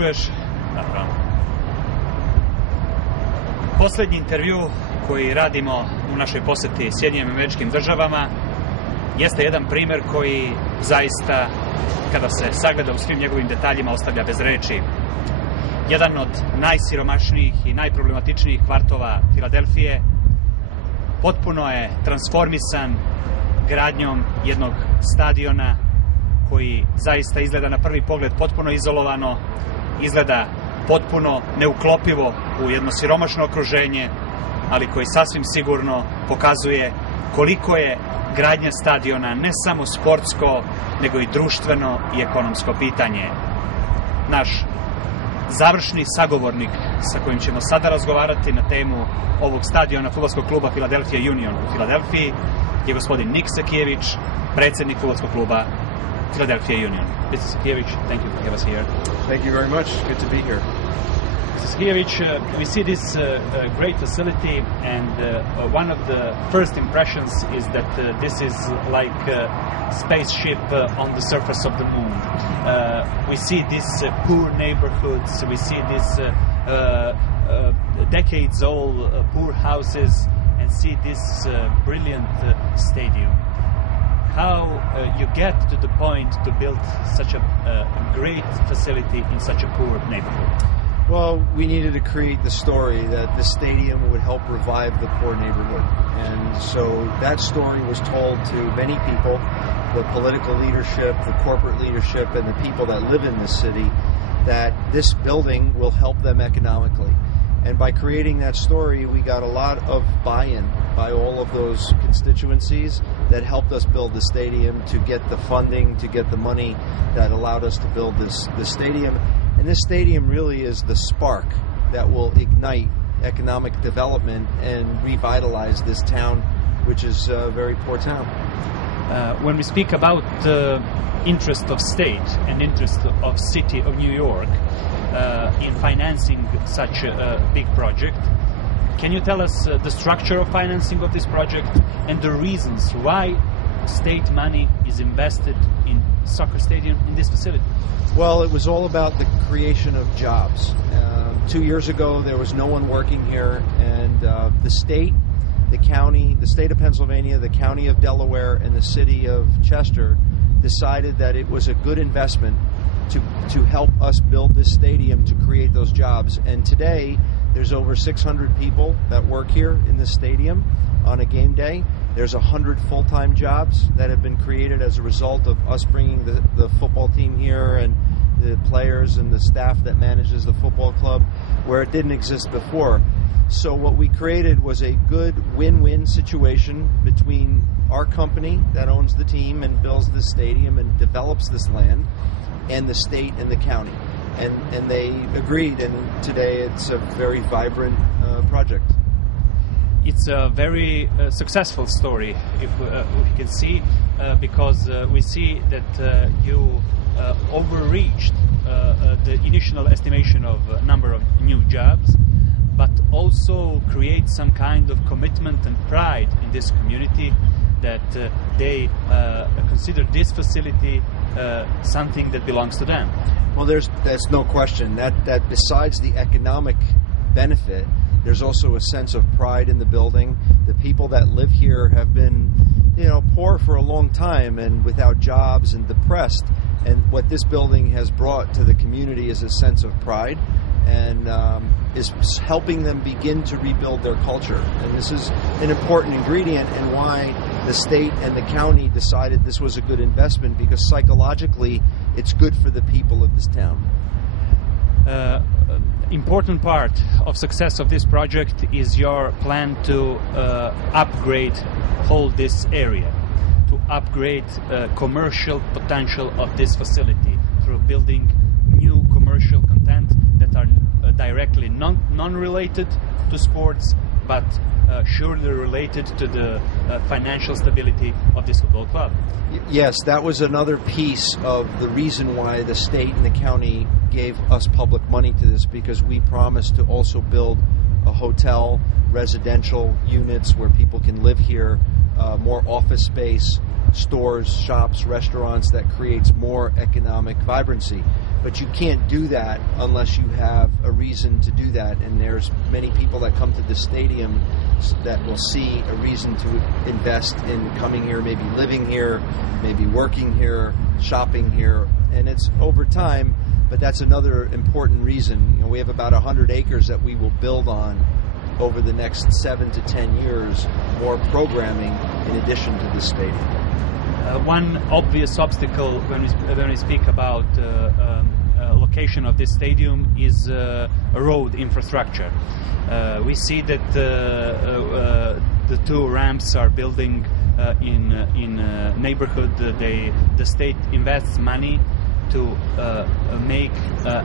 čuješ? Dobro. Posljednji intervju koji radimo u našoj posjeti Sjedinjenim Američkim Državama jeste jedan primjer koji zaista, kada se sagleda u svim njegovim detaljima, ostavlja bez reči. Jedan od najsiromašnijih i najproblematičnijih kvartova Filadelfije potpuno je transformisan gradnjom jednog stadiona koji zaista izgleda na prvi pogled potpuno izolovano, izgleda potpuno neuklopivo u jedno siromašno okruženje, ali koji sasvim sigurno pokazuje koliko je gradnja stadiona ne samo sportsko, nego i društveno i ekonomsko pitanje. Naš završni sagovornik sa kojim ćemo sada razgovarati na temu ovog stadiona fudbalskog kluba Philadelphia Union u Filadelfiji je gospodin NikSakievic, predsjednik fudbalskog kluba Philadelphia Union. Mr. Sakievic, thank you for having us here. Thank you very much. Good to be here. Mr. Sakievic, we see this great facility, and one of the first impressions is that this is like a spaceship on the surface of the moon. We see these poor neighborhoods, we see these decades-old poor houses, and see this brilliant stadium. How you get to the point to build such a great facility in such a poor neighborhood? Well, we needed to create the story that the stadium would help revive the poor neighborhood. And so that story was told to many people, the political leadership, the corporate leadership, and the people that live in this city, that this building will help them economically. And by creating that story, we got a lot of buy-in by all of those constituencies that helped us build the stadium, to get the funding, to get the money that allowed us to build this stadium. And this stadium really is the spark that will ignite economic development and revitalize this town, which is a very poor town. When we speak about the interest of state and interest of city of New York in financing such a big project, can you tell us the structure of financing of this project and the reasons why state money is invested in soccer stadium in this facility? Well, it was all about the creation of jobs. 2 years ago, there was no one working here, and the state, the county, the state of Pennsylvania, the county of Delaware, and the city of Chester decided that it was a good investment to help us build this stadium to create those jobs. And today, there's over 600 people that work here in this stadium on a game day. There's 100 full-time jobs that have been created as a result of us bringing the football team here, and the players and the staff that manages the football club, where it didn't exist before. So what we created was a good win-win situation between our company that owns the team and builds this stadium and develops this land, and the state and the county. And they agreed, and today it's a very vibrant project. It's a very successful story, if we can see, because we see that you overreached the initial estimation of number of new jobs, but also create some kind of commitment and pride in this community, that they consider this facility something that belongs to them. Well, there's no question that besides the economic benefit, there's also a sense of pride in the building. The people that live here have been, poor for a long time and without jobs and depressed. And what this building has brought to the community is a sense of pride, and is helping them begin to rebuild their culture. And this is an important ingredient in why the state and the county decided this was a good investment, because psychologically it's good for the people of this town. Important part of success of this project is your plan to upgrade whole this area, to upgrade commercial potential of this facility through building new commercial content that are directly non-related to sports, but surely related to the financial stability of this football club. Yes, that was another piece of the reason why the state and the county gave us public money to this, because we promised to also build a hotel, residential units where people can live here, more office space, stores, shops, restaurants that creates more economic vibrancy. But you can't do that unless you have a reason to do that. And there's many people that come to the stadium that will see a reason to invest in coming here, maybe living here, maybe working here, shopping here. And it's over time, but that's another important reason. You know, we have about 100 acres that we will build on over the next 7 to 10 years, more programming in addition to the stadium. One obvious obstacle when we speak about location of this stadium is road infrastructure. We see that the two ramps are building in neighborhood. The state invests money to make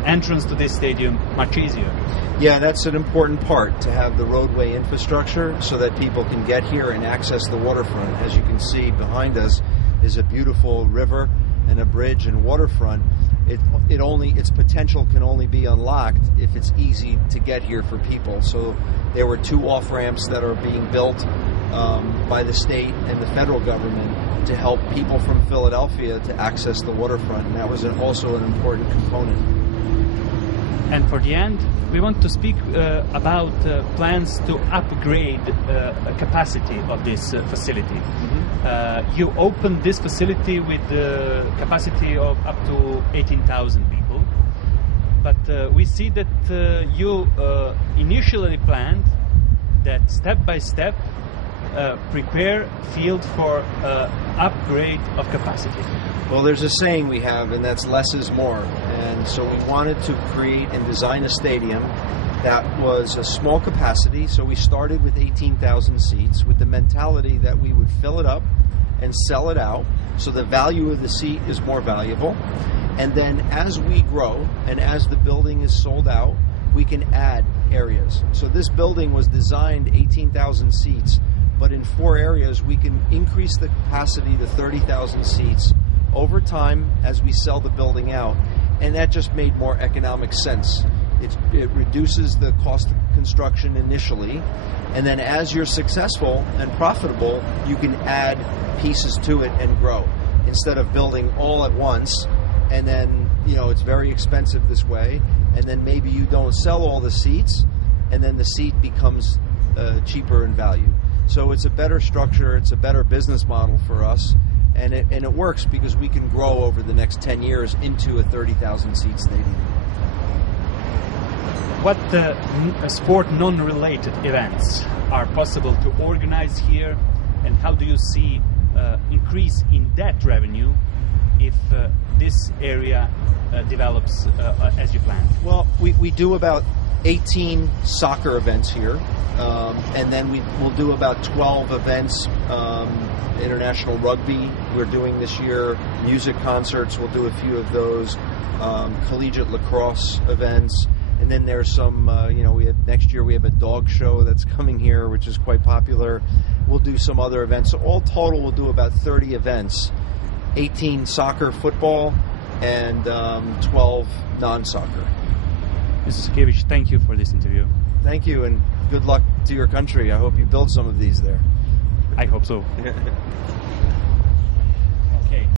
entrance to this stadium much easier. Yeah, that's an important part, to have the roadway infrastructure so that people can get here and access the waterfront. As you can see behind us is a beautiful river and a bridge and waterfront. Its potential can only be unlocked if it's easy to get here for people. So there were 2 off-ramps that are being built by the state and the federal government to help people from Philadelphia to access the waterfront, and that was also an important component. And for the end, we want to speak about plans to upgrade capacity of this facility. Mm-hmm. You opened this facility with the capacity of up to 18,000 people, but we see that you initially planned that step by step prepare field for upgrade of capacity. Well, there's a saying we have, and that's less is more. And so we wanted to create and design a stadium that was a small capacity. So we started with 18,000 seats with the mentality that we would fill it up and sell it out. So the value of the seat is more valuable. And then as we grow and as the building is sold out, we can add areas. So this building was designed 18,000 seats, but in 4 areas we can increase the capacity to 30,000 seats over time as we sell the building out, and that just made more economic sense. It reduces the cost of construction initially, and then as you're successful and profitable, you can add pieces to it and grow instead of building all at once. And then, you know, it's very expensive this way, and then maybe you don't sell all the seats, and then the seat becomes cheaper in value. So it's a better structure, it's a better business model for us, and it works because we can grow over the next 10 years into a 30,000 seat stadium. What sport non-related events are possible to organize here, and how do you see increase in that revenue if this area develops as you planned? Well, we do about 18 soccer events here, and then we'll do about 12 events. International rugby we're doing this year, music concerts, we'll do a few of those, collegiate lacrosse events, and then there's some, next year we have a dog show that's coming here, which is quite popular. We'll do some other events. So all total, we'll do about 30 events, 18 soccer, football, and 12 non-soccer. Mr. Sakievic, thank you for this interview. Thank you, and good luck to your country. I hope you build some of these there. I hope so.